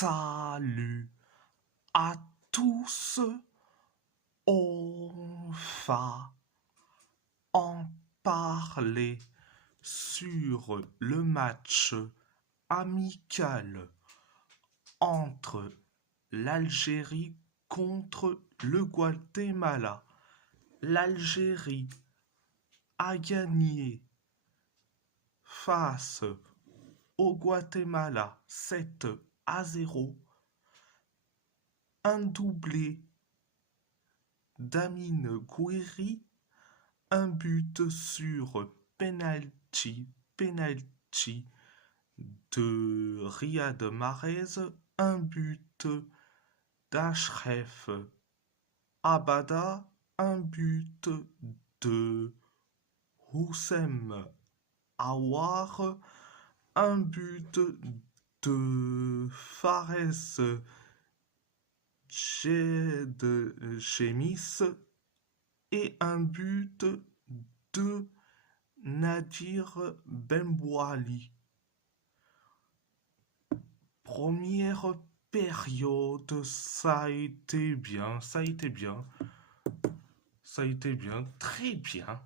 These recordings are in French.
Salut à tous, on va en parler sur le match amical entre l'Algérie contre le Guatemala. L'Algérie a gagné face au Guatemala 7-0. Un doublé d'Amine Gouiri, un but sur penalty de Riyad Mahrez, un but d'Achraf Abada, un but de Houssem Aouar, un but de Fares Chemis et un but de Nadir Benbouali. Première période, ça a été bien, très bien.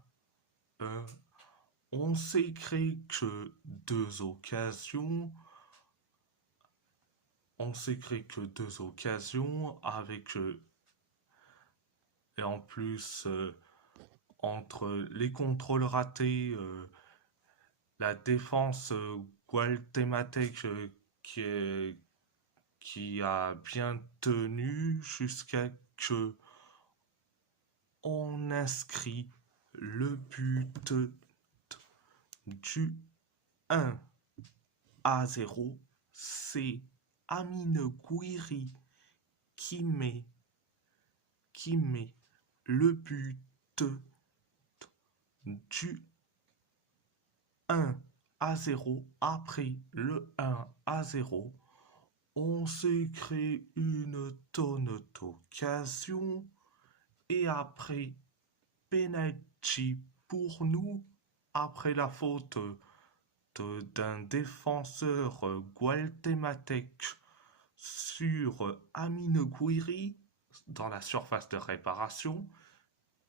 On s'est créé que deux occasions. Avec et en plus entre les contrôles ratés, la défense guatémaltèque qui a bien tenu jusqu'à que on inscrit le but du 1-0. C'est Amine Gouiri qui met le but du 1-0. Après le 1-0, on s'est créé une tonne d'occasions et après penalty pour nous, après la faute d'un défenseur guatémaltèque sur Amine Gouiri dans la surface de réparation.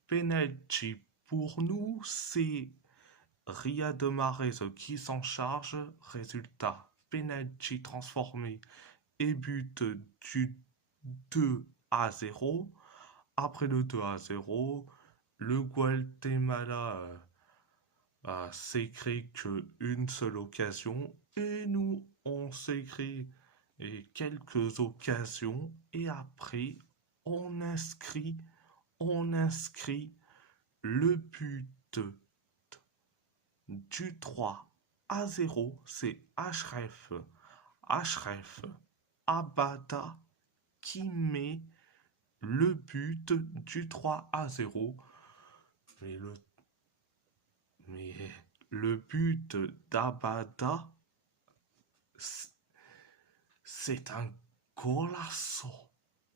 Penalty pour nous, c'est Riyad Mahrez qui s'en charge. Résultat, penalty transformé et but du 2-0. Après le 2-0, le Guatemala s'est créé qu'une seule occasion et nous on s'est créé quelques occasions et après on inscrit le but du 3-0. C'est Achraf Abada qui met le but du 3-0. Mais le but d'Abada, c'est un golasso.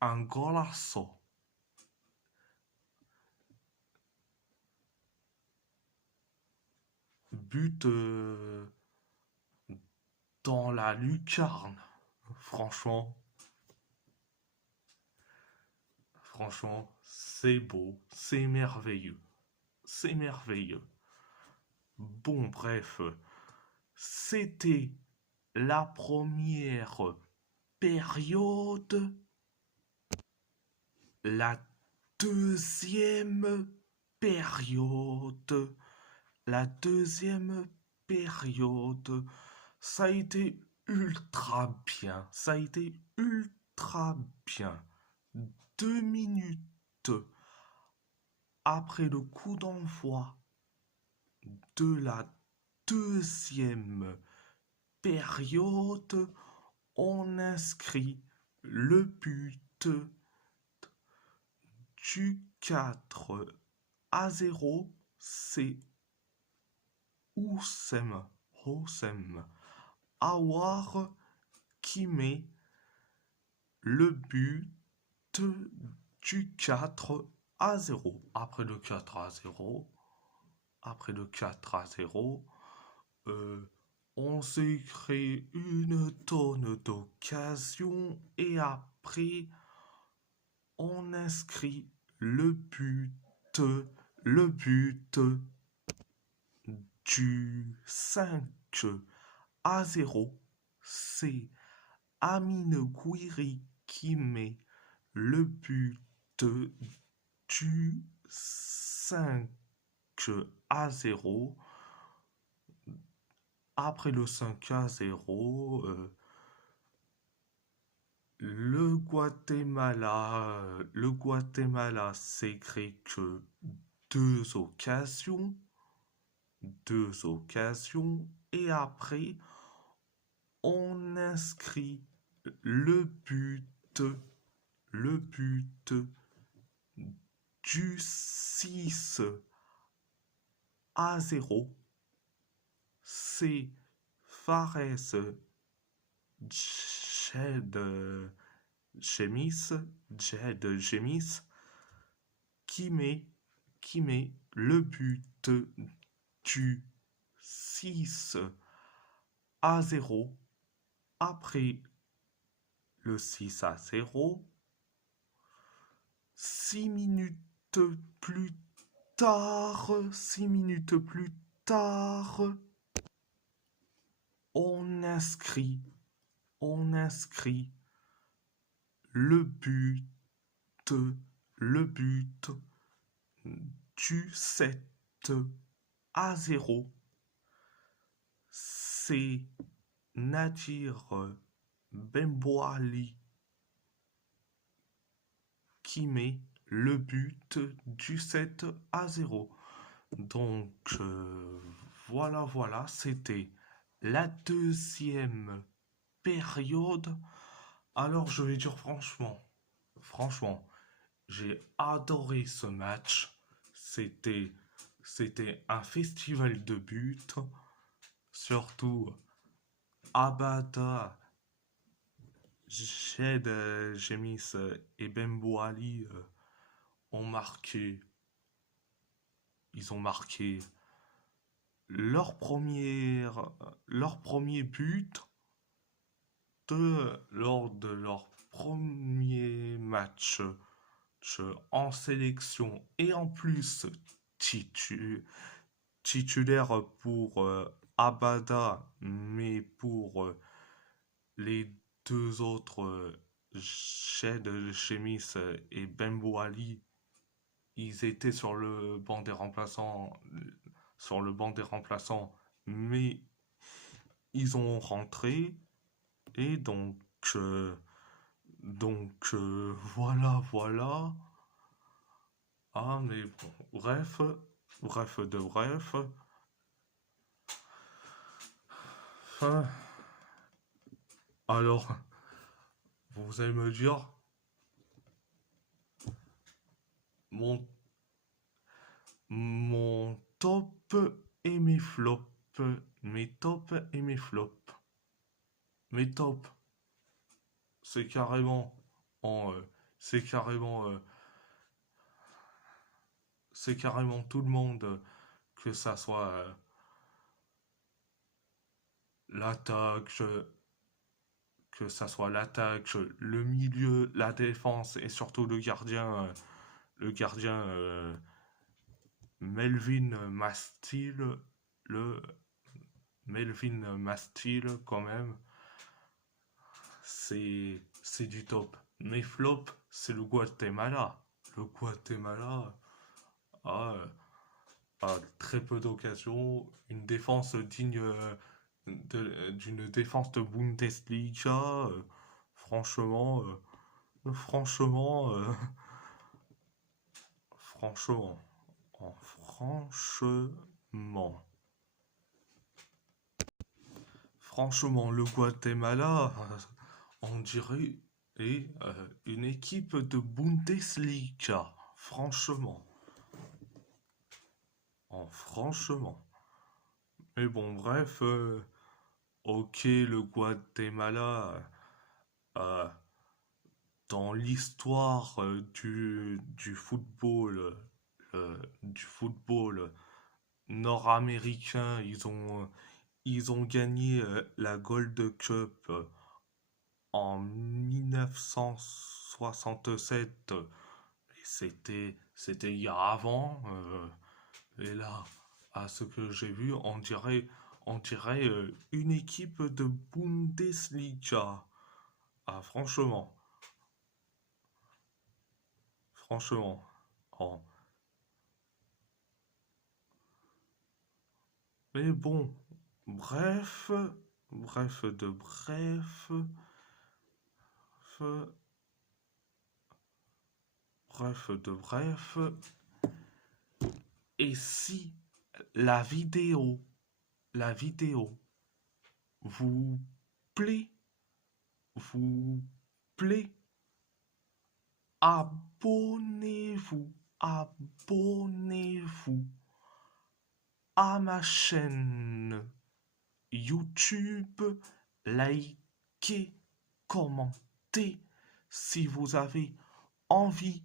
Un golasso. But dans la lucarne. Franchement, c'est beau, c'est merveilleux. C'est merveilleux. Bon, bref, c'était la première période. La deuxième période, ça a été ultra bien. 2 minutes après le coup d'envoi de la deuxième période, on inscrit le but du 4-0. C'est Houssem Aouar qui met le but du 4-0. Après le 4-0, On s'est créé une tonne d'occasions et après on inscrit le but du 5-0. C'est Amine Gouiri qui met le but du 5-0. Après le 5-0, le Guatemala s'est créé que deux occasions, deux occasions, et après on inscrit le but, le but du 6-0. C'est Fares Jed Gemis qui met le but du 6-0. Après le 6-0, 6 minutes plus tard, on inscrit le but, le but du 7-0. C'est Nadir Bembouali qui met le but du 7-0. Donc voilà, c'était la deuxième période. Alors je vais dire franchement, j'ai adoré ce match. C'était, c'était un festival de buts. Surtout Abada, Jed Gemis et Bembouali ont marqué. Ils ont marqué leur leur premier but lors de leur premier match en sélection et en plus titulaire pour Abada, mais pour les deux autres, Shed Chemis et Bembouali, ils étaient sur le banc des remplaçants, mais ils ont rentré et euh, voilà. Ah, mais bon, bref de bref. Enfin, alors, vous allez me dire, mon, mon top et mes flops. Mes tops et mes flops. Mes tops, c'est carrément en, c'est carrément, c'est carrément tout le monde, que ça soit l'attaque, le milieu, la défense et surtout le gardien Melvin Mastil, le Melvin Mastil quand même, c'est du top. Mes flops, c'est le Guatemala. Le Guatemala a, a très peu d'occasions, une défense digne d'une défense de Bundesliga. Franchement, franchement, franchement, franchement, franchement, le Guatemala, on dirait, est une équipe de Bundesliga. Franchement, franchement. Mais bon, bref, ok, le Guatemala, euh, dans l'histoire du football nord-américain, ils ont gagné la Gold Cup en 1967. Et c'était il y a avant. Et là, à ce que j'ai vu, on dirait une équipe de Bundesliga. Ah, franchement. Oh. Mais bon, bref, bref de bref, bref de bref. Et si la la vidéo vous plaît, vous plaît, abonnez-vous, abonnez-vous à ma chaîne YouTube, likez, commentez si vous avez envie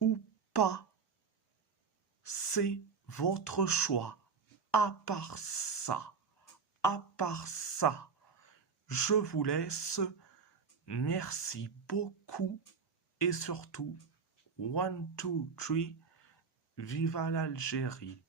ou pas, c'est votre choix. À part ça, je vous laisse. Merci beaucoup et surtout, one, two, three, viva l'Algérie.